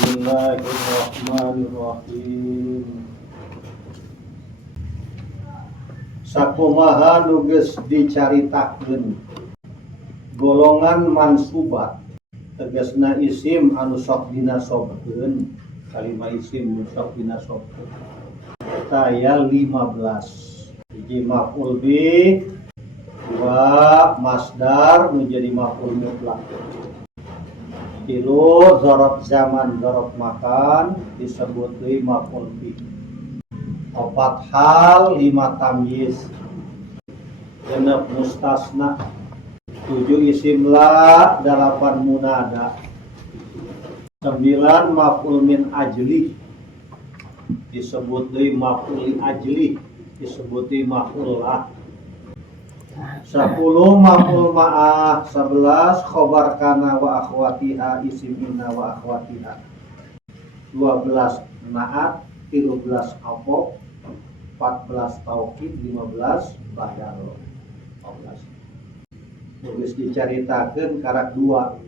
Bismillahirrahmanirrahim. Sakumaha nu geus dicaritakeun golongan mansubat tegasna isim anu sok dinasobkeun, kalimah isim nu sok dinasobkeun aya 15. Hiji maf'ul bih, dua masdar nu jadi maf'ul mutlaq, tilu dzaraf zaman dzaraf makan disebut deui maf'ul bih, 4 hal 5 tamyiz, 6 mustasna, 7 isim la, 8 munada, 9 maf'ul min ajli disebut deui maf'ul li ajli, disebut deui maf'ul lah, 10 maf'ul ma'ah, 11 khobar kana wa akhwatiha isim inna wa akhwatiha, 12 na'at, 13 apoq, 14 taukid, 15 badal, 14. Nulis dicaritakeun karak 2.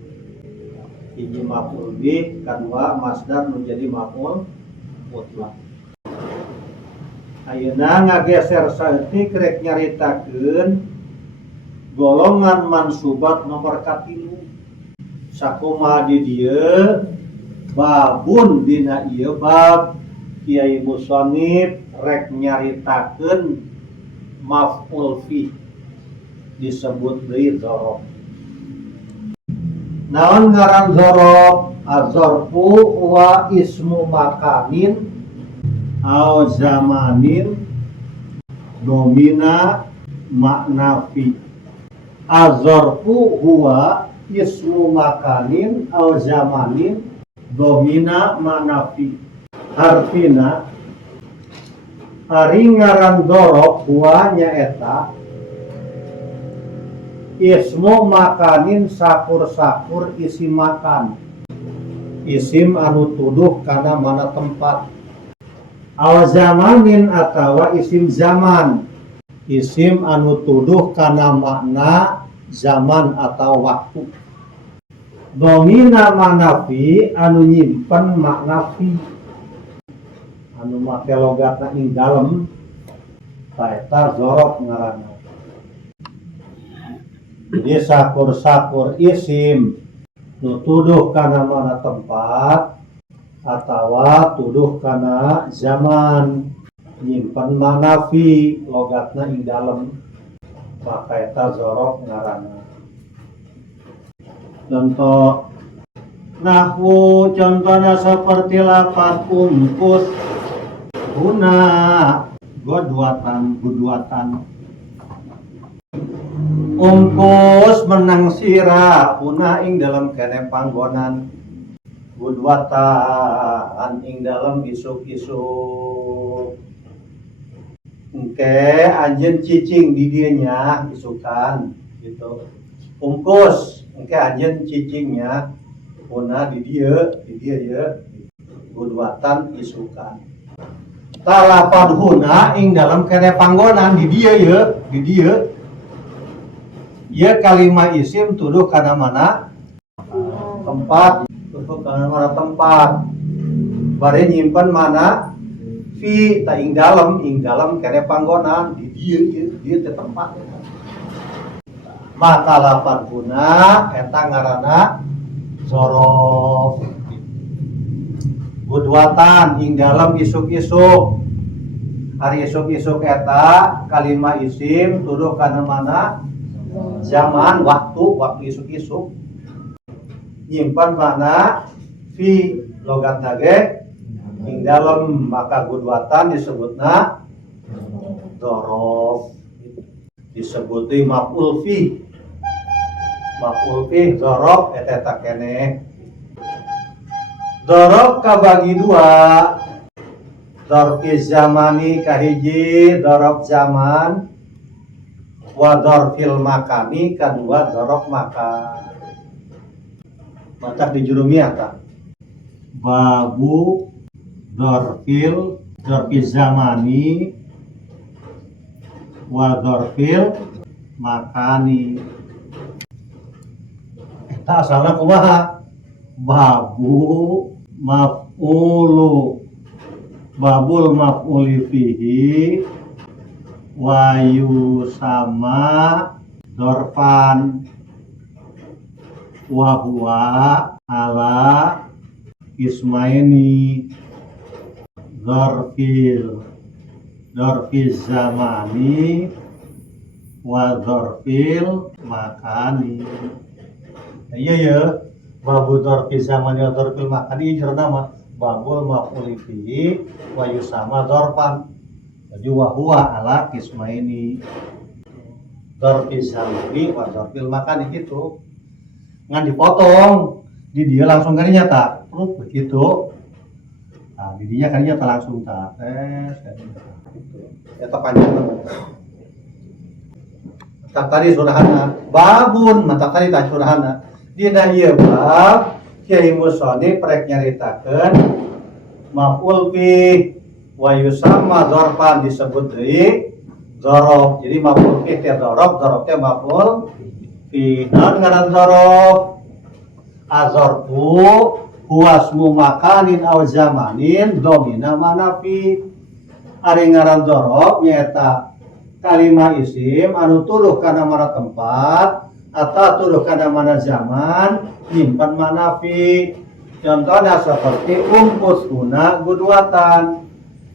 Hiji maf'ul bih, kadua masdar menjadi maf'ul mutlaq. Ayeuna ngageser saeutik rek nyaritakeun golongan mansubat nomor katilu. Sakumaha di dieu babun dina ieu bab Kiai Musonib rek nyaritakeun maf'ul fi disebut deui dzaraf. Naon ngaran dzaraf? Az-zarfu wa ismu makanin au zamanin domina makna fi. Az-zarfu huwa ismu makanin au zamanin domina makna fi. Artina ari ngaran dzaraf huwa nyaeta ismu makanin sakur-sakur isim makan, isim anu tuduh kana mana tempat, aw zamanin atawa isim zaman, isim anu tuduh kana makna zaman atau waktu. Domina makna fi anu nyimpen makna fi, anu make logatna ing dalem taeta dzaraf ngaranna. Jadi sakur-sakur isim nu tuduh kana mana tempat atawa tuduh kana zaman nyimpen makna fi logatna ing dalem maka eta dzaraf ngaranna. Contoh nahwu contohna seperti lafaz ungkus, huna guduatan. Ungkus menang sira, huna ing dalam kene panggonan, guduatan ing dalam isuk-isuk. Engke anjeun cicing di dieu nya isukan gitu. Ungkus engke anjeun cicingnya huna di dieu ye guduatan isukan. Talafad huna ing dalam kene panggonan di dieu ye di dieu. Ia kalimah isim tuduh kana mana tempat, tuduh kana mana tempat. Bare nyimpen mana fi ta ing dalem kene panggonan di dieu teh tempat. Maka lafaz guna eta ngaranna dzaraf. Guduatan ing dalem isuk-isuk. Ari isuk-isuk eta kalimah isim tuduh kana mana zaman, waktu isuk-isuk, nyimpan makna fi logatna ge ing dalem, maka guduatan disebutna dzaraf, disebut deui maf'ul fi. Maf'ul fi dzaraf eta keneh. Dzaraf kabagi dua, dzarf zamani kahiji dzaraf zaman, wa dzarfil makani kadua dzaraf makan. Macak di jurumiyah ta. Babu dzarfi zamani wa dzarfil makani. Eta asalna kumaha? Babu maf'ulu babul maf'uli fihi wa yusama dorfan wa huwa ala ismaini dorfil zamani wa dorfil makani. Iya ya, babu dorfil zamani wa dorfil makani jeung nama babul maf'uli fihi wa yusama dorfan. Jadi wa huwa ala ismaini dorfil zamani wa dorfil makani gitu. Ngan dipotong di dia langsung kan nyata terus begitu. Nah di dia kan nyata langsung tak ya panjang tak tadi surahana babun mata tadi tak surahana dina ieu bab Kiai Musoni prek nyaritakeun maf'ul fi wa yusamma dzarfan disebut deui dzaraf. Jadi maf'ul fi teh dzaraf teh maf'ul fi. Naon ngaran dzaraf? Azarfu huwa ismu makanin aw zamanin domina manafi. Ari ngaran dzaraf nyaeta kalimah isim anu tuduh kana mana tempat atau tuduh kana mana zaman nyimpan manafi. Contohnya seperti umpus guna gudwatan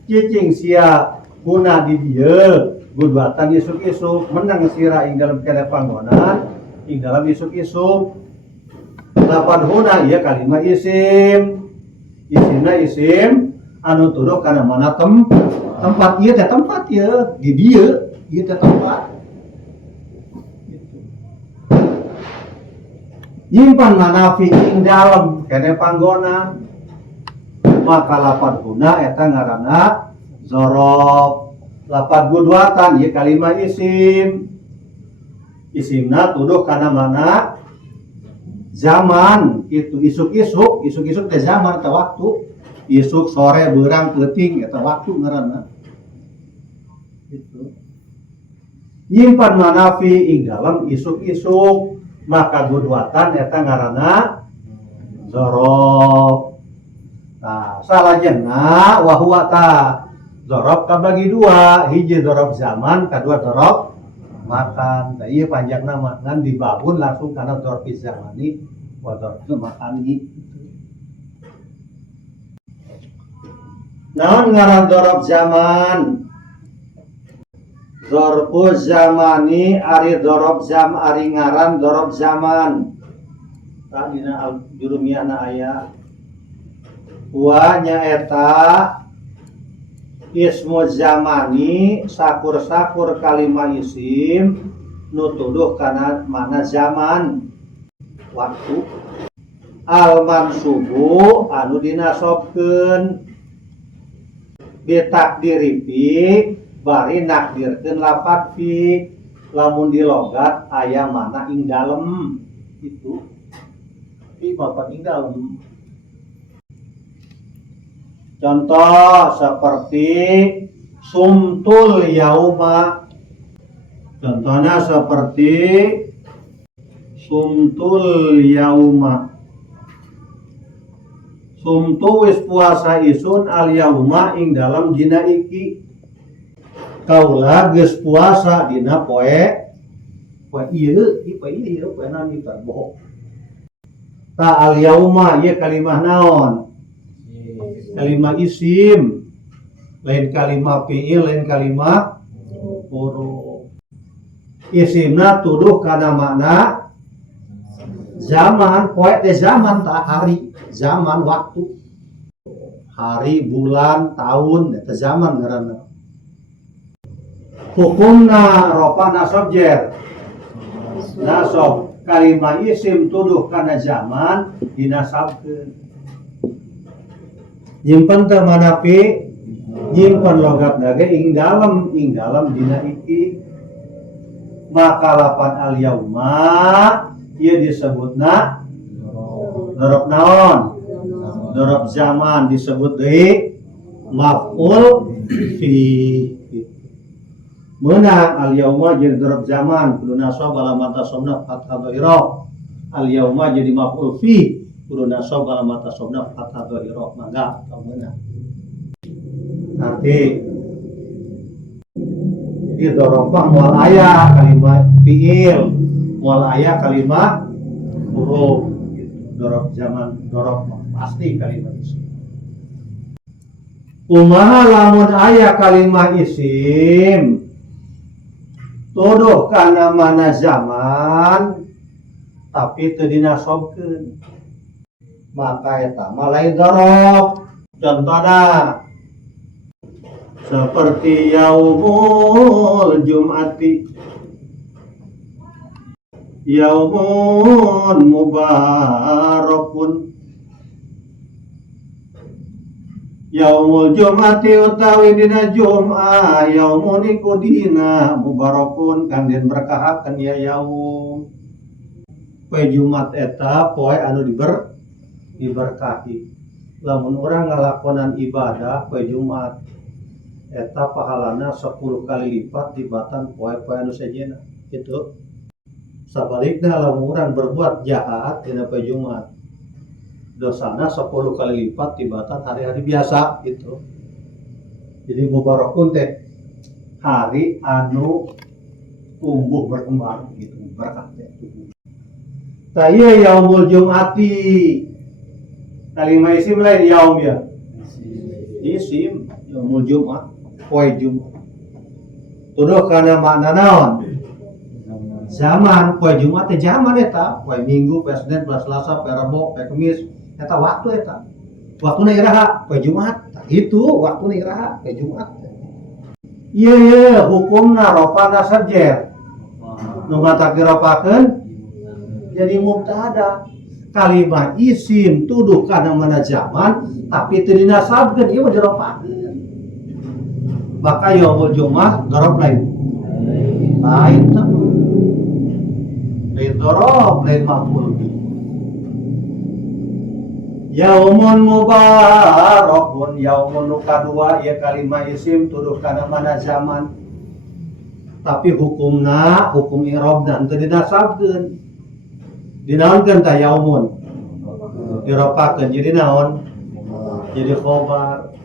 cicing sia guna di dieu gudwatan isuk-isuk menang sira ing dalam kene panggonan ing dalam isuk-isuk. Lapan huna ieu kalimah isim isimna isim anu tuduh kana mana tempat ieu teh tempat ieu di dieu ieu teh tempat nyimpan manafi ing dalem kene panggonan. Maka lapan huna eta ngaranna dzaraf. Lapan gudwatan ieu kalimah isim isimna tuduh kana mana zaman itu isuk-isuk teh zaman teh waktu isuk sore beurang peuting eta waktu ngaranna gitu. Nyimpan manafi ing dalam isuk-isuk maka gudwatan eta ngaranna dzaraf. Nah salajengna wa huwa ta dzaraf kabagi dua, hiji dzaraf zaman kadua dzaraf makan. Nah, iya panjang nama ngan dibabun langsung karena dzarfi zamani wa dzarfi makani. Naon ngaran dzaraf zaman? Dzarfu zamani ari dzaraf zam ari ngaran dzaraf zaman. Tadina al-jurumiyana aya wa nyaeta ismu zamani sakur-sakur kalimah isim nutuduh kana mana zaman waktu. Al mansubu anu dinasobkeun bitakdiri fi bari nakdirkeun lafad fi lamun di logat aya mana ing dalem itu fi bapak ing dalem. Contoh seperti sumtul yauma. Contohnya seperti sumtul yauma. Sumtu wis puasa isun al yauma ing dalam dina iki. Kaula geus puasa dina poe ieu poe naon ieu bohong. Ta al yauma ieu kalimah naon? Kalimah isim, lain kalimah fi'il, lain kalimah huruf. Isimna tuduh kana makna zaman, poe teh zaman tak hari, zaman waktu. Hari, bulan, tahun eta zaman ngaranna. Hukumna ropa nasabjer. Nasab kalimah isim tuduh kana zaman dinasabkeun. Nyimpen teh manafi nyimpen logat dage ing dalam dina iki. Maka lapan al yauma ieu disebutna dzaraf naon? Dzaraf zaman disebut deui maf'ul fi. Meunang al yauma jadi dzaraf zaman kudu nasab alamat tasawna fathah dhahirah. Al yauma jadi maf'ul fi kudu nasab alamat nasabna fathah dhahirah mangga kameuna. Nanti jadi dorobah mual aya kalimat fiil, mual aya kalimat huruf. Dorob zaman dorob pasti kalimat isim. Kumaha lamun aya kalimat isim tuduh kana mana zaman tapi teu dinasobkeun, maka eta mah lain dorob. Contohna seperti yaumul jum'ati, yaumun mubarakun. Yaumul jum'ati utawi dina jum'ah, yaumun iku dina mubarakun kang den berkahakeun ya yaum. Poe Jumat eta poe anu diberkahi. Lamun urang ngalakonan ibadah poe Jumat eta pahalana 10 kali lipat tibatan poe-poe anu sejenna. Kitu. Sabalikna lamun urang berbuat jahat dina poe Jumat, dosana 10 kali lipat tibatan hari-hari biasa gitu. Jadi mubarakun teh hari anu tumbuh berkembang gitu, berkah teh. Tah ieu yaumul jum'ati. Kalimah isim lain yaum ya. Isim yaumul jum'ah, poe Jumat. Tuduh kana makna naon? Zaman, poe Jumat teh zaman eta, poe Minggu, poe Senin, poe Selasa, poe Rebo, poe Kamis, eta waktu eta. Waktuna iraha poe Jumat, tah kitu waktuna iraha poe Jumat. Ieu hukumna rofana sabjer. Nu ngatakirapakeun jadi mubtada. Kalimah isim tuduh kana mana zaman tapi teu dinasabkeun, ieu mah diropakeun. Maka yaumul Jumat dorob lain. Lain tah. Lain dorob, lain maf'ul bih. Yaumun mubarakun, yaumun nu kadua ieu kalimah isim tuduh kana mana zaman. Tapi hukumna, hukum i'rabna teu dinasabkeun. Dinaonkeun tah yaumun. Diropakeun jadi naon? Jadi khobar.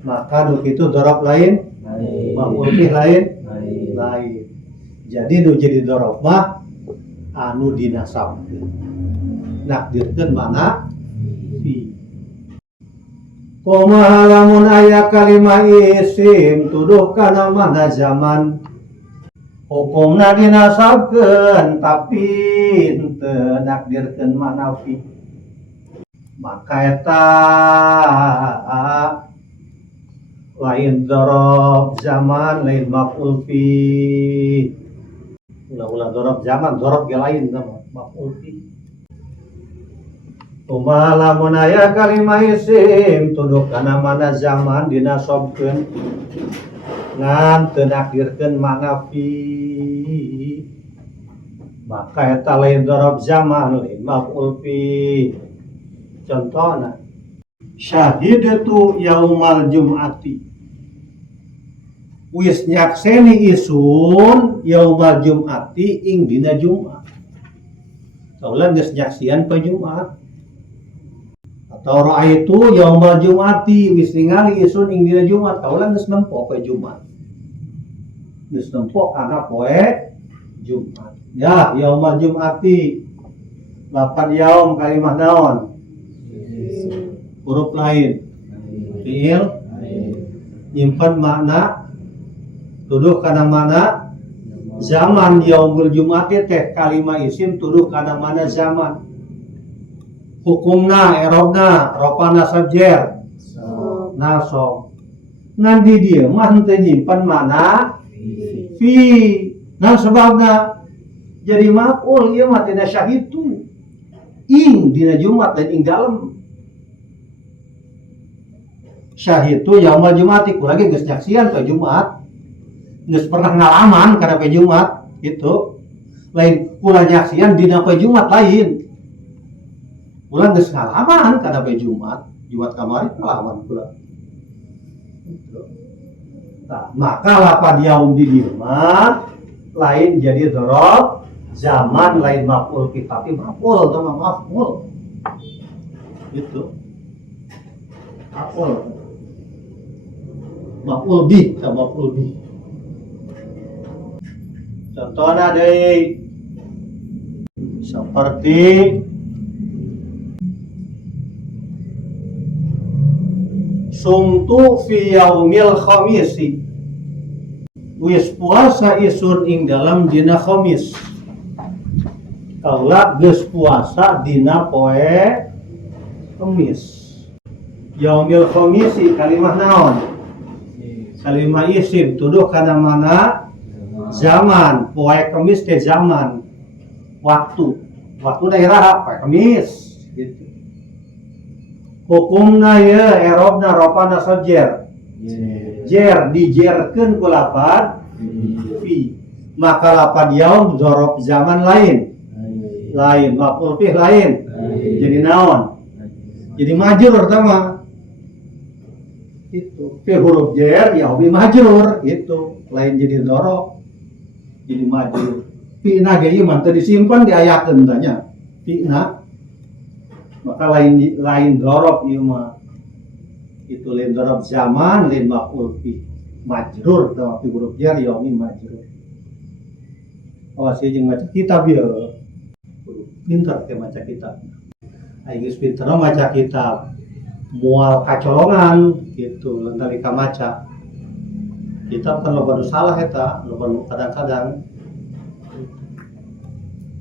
Maka nu kitu dorob lain, maf'ul bih lain. Jadi nu jadi dorob mah anu dinasabkeun. Nakdirkeun mana? Fi. Kumaha lamun aya kalimah isim tuduh kana mana zaman, hukumna dinasabkeun tapi teu nakdirkeun mana fi. Maka eta lain dorob zaman, lain maf'ul fi. Ulah dorob zaman, dorob ge lain sama maf'ul fi. Kumaha lamun aya kalimah isim tuduh kana mana zaman dinasabkeun ngan teu nakdirkeun mana fi, maka eta lain dorob zaman, lain maf'ul fi. Contohna syahidatu yaumal jum'ati, wis nyakseni isun yaumal jum'ati ing dina Jumat. Kaulan geus nyaksian poe Jumat. Atau ra'aitu yaumal jum'ati, wis ningali isun ing dina Jumat. Kaulan geus nempo poe Jumat. Geus nempo kana poe Jumat. Ya, yaumal jum'ati. Lapan yaum kalimah naon? Huruf lain. Fiil nyimpen makna tuduh kana mana zaman. Yaumul jum'ati teh kalimah isim tuduh kana mana zaman. Hukumna i'rabna rofana sabjer nasab. Ngan di dieu mah teu nyimpen mana fi. Nah sebabna jadi maf'ul ieu mah tina syahidtu ing dina Jumat lain ing dalem. Syahidtu yaumul jum'ati kulagi geus nyaksian poe Jumat, geus pernah ngalaman kana poe Jumat gitu. Lain kula nyaksian dina poe Jumat lain. Kula geus ngalaman kana poe Jumat, Jumat kamari ngalaman kula. Gitu. Nah, maka lapan yaum di dieu mah lain jadi dorob zaman, lain maf'ul fi, tapi maf'ul sama maf'ul. Itu maf'ul bih sama maf'ul bih. Contohnya dari seperti sumtu fi yaumil khamisi, wis puasa isun ing dalam dina khamis. Kaula geus puasa dina poe Kamis. Yaumil khamisi kalimah naon? Kalimah isim tuduh kana mana zaman. Poe Kamis teh zaman, waktu daerah poe Kamis gitu. Hukumna ya erobna ropana sojer jer dijerkeun ku lapad fi, maka lapad yaum dzaraf zaman lain maf'ul bih lain jadi naon, jadi majrur pertama itu fi huruf jer yaumi majrur itu lain jadi dzaraf jadi majrur. Fi na ge ieu mah teu disimpen diayakeun tanya fi na, maka lain dzaraf ieu mah itu lain dzaraf zaman lain maf'ul bih majrur tama fi huruf jar yaumi majrur. Awas jeung maca kitab ya pinter ke maca kitab. Ai geus pinter maca kitab moal kacolongan gitu lentari ka maca kitab kan loba nu salah eta, loba nu kadang-kadang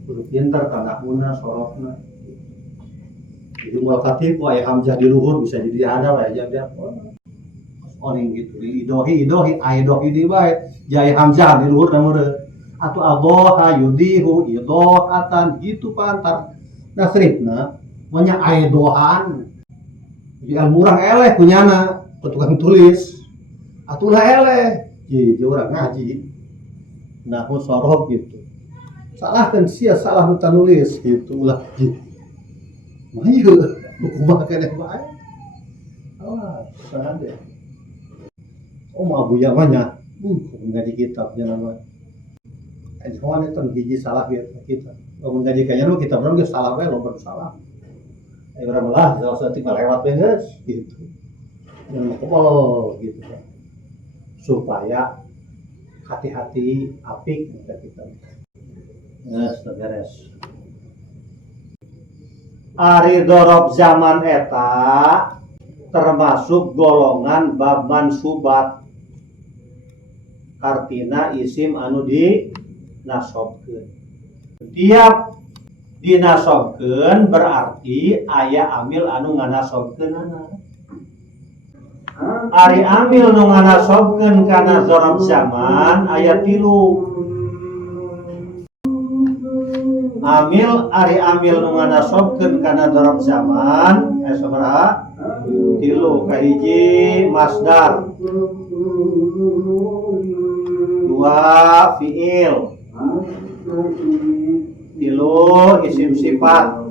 kudu pinter kana guna sorotna. Jadi moal katipu aya hamzah di luhur bisa jadi ada wae aja oning gitu. Idohi aidohi di bae jai hamzah di luhur nameureun. Atau adhoha yudihu idhohatan gitu pantar nasrifna monya aidohan. Jadi almurang eleh kunyana tukang tulis atulah eleh jadi orang ngaji nahu soroh gitu salahkan sia salah nu nulis gitu ulah gitu mayu kumaha keneh bae awas saha deh mah abuya mah nya ngaji kitab nya nama kawan itu hiji salah biar kita mun ngaji kayana mah kitab urang geus salah we loba salah ai urang lah saeutik lewat we geus gitu gitu supaya hati-hati apik kita beres. Ari dorob zaman eta termasuk golongan bab mansubat artina isim anu di nasobkeun. Tiap dinasobkeun berarti aya amil anu nganasobkeunana. Ari amil nu nganasobkeun kana dzaraf zaman aya 3. Ari amil nu nganasobkeun kana dzaraf zaman aya sabaraha? 3. Kahiji masdar, 2 fiil, 3 isim sifat.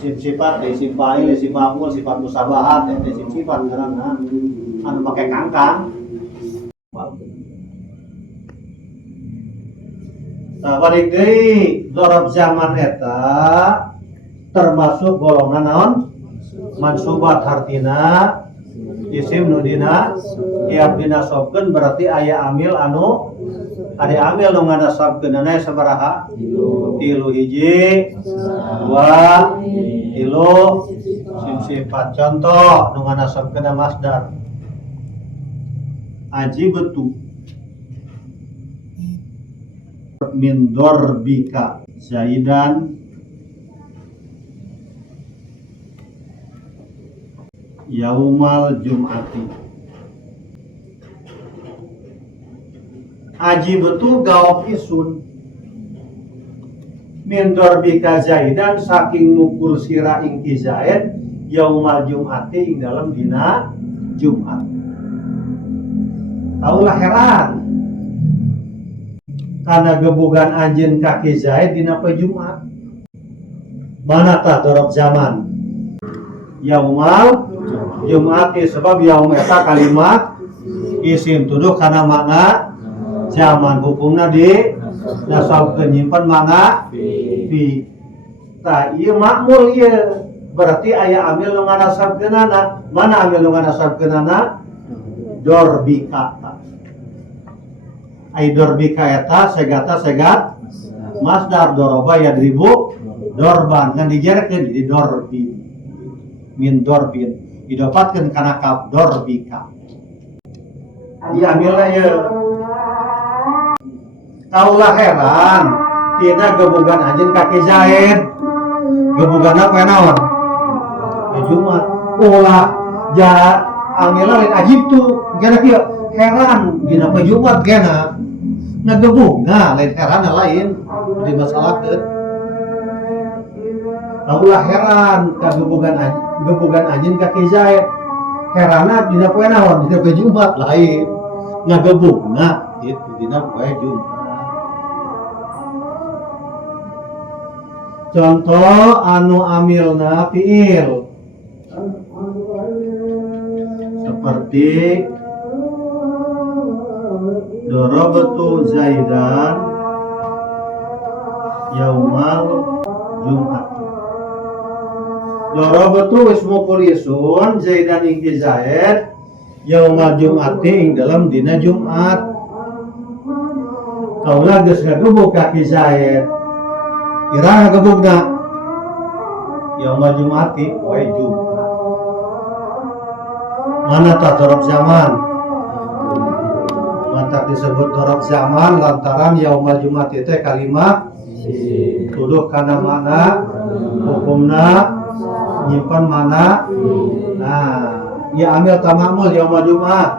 Isim sifat, isim fa'il, isim maf'ul, sifat musabahat, isim sifat karena anu pakai kangkang. Nah, balik deui dzaraf zaman eta termasuk golongan naon? Mansubat artina isim nu dina tiap dinasobkeun berarti aya amil anu ada amil nu nganasabkeun aya sabaraha? 3 hiji 2 isim sifat. Contoh nu nganasabkeun masdar ajibtu min darbika zaidan yaumal jum'ati. Ajibtu gawab isun min darbika zaidan saking mukul sira ing ki Zaid yaumal jum'ati ing dalam dina Jumat. Kaulah heran karena gebugan anjeun ka ki Zaid dina poe Jumat. Mana tah dzaraf zaman? Yaumal jum'ati, sebab yaum eta kalimat isim tuduh kana makna zaman, hukumna di nasabkeun nyimpen makna fi. tah ieu makmul ieu berarti aya amil nu nganasabkeunana. Mana amil nu nganasabkeunana? Dorbika. Ai dorbika eta segat masdar doroba yadribu dorban kan dijerekeun jadi dorbin. Min dorbin didapatkeun kana kaf dorbika. Ieu amilna ieu. Kaulah heran tina gebugan anjeun kaki Zaid. Gebuganna poe naon? Jumat. Ulah ja amilna lain ajib tuh. Gana kieu heran dina poe Jumat gana. Ngagebugna lain heran lain dimasalahkeun. Kaulah heran ka gebugan anjeun kaki Zaid. Heranna dina poe naon? Dina poe Jumat lain. Ngagebugna itu dina poe Jumat. Contoh anu amilna fiil seperti dorobatu Zaidan yaumal Jumat. Dorobatu ismu kulisun Zaidan ing Zaid yaumal Jumati ing dalam dina Jumat. Kaulah geus ngagebug kaki Zaid. Iraha gebugna yaumal Jumati poe Jumat. Mana tak dorob zaman? Mantak disebut dorob zaman lantaran yaumal Jumati teh kalimat tuduh kana mana hukumna nyimpan mana. Nah, ieu amil ta makmul yaumal Jumat.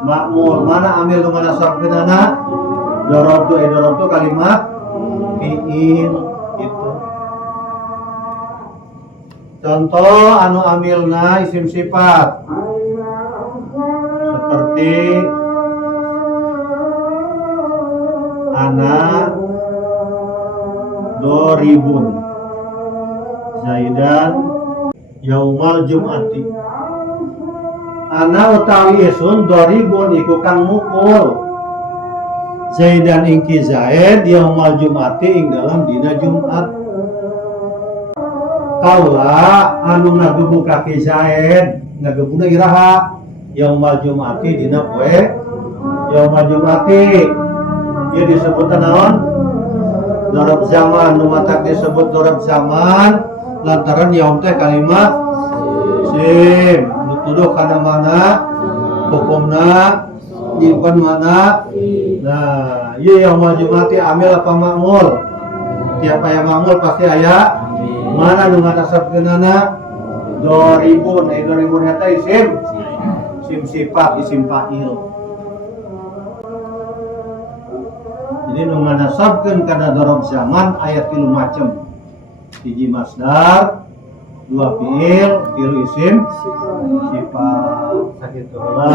Makmul mana amil nu nganasabkeunana? Dorob tu kalimat fiil itu. Contoh anu amilna isim sifat seperti ana doribun Zaidan yaumal Jumati. Ana utawi isun doribun iku kang mukul Zaidan ingki Zaid yaumal Jumati ing dalam dina Jumat. Kaula anu ngagebug kaki Zaid ngagebugna iraha yaumal Jumati dina poe yaumal Jumati. Ieu disebut naon? Dorob zaman. Nu matak disebut dorob zaman lantaran yaum teh kalimat sim nu tuduh kana mana hukumna nyimpen mana. Nah, ieu yaumal Jumati amil apa makmul? Tiap aya makmul pasti aya mana nu nganasabkeunana? Doribun. Doribun eta isim sifat, isim fa'il. Jadi nu nganasabkeun kana dorob zaman aya 3 macem. 1 masdar, 2 fiil, 3 isim sifat. Sakitu heula.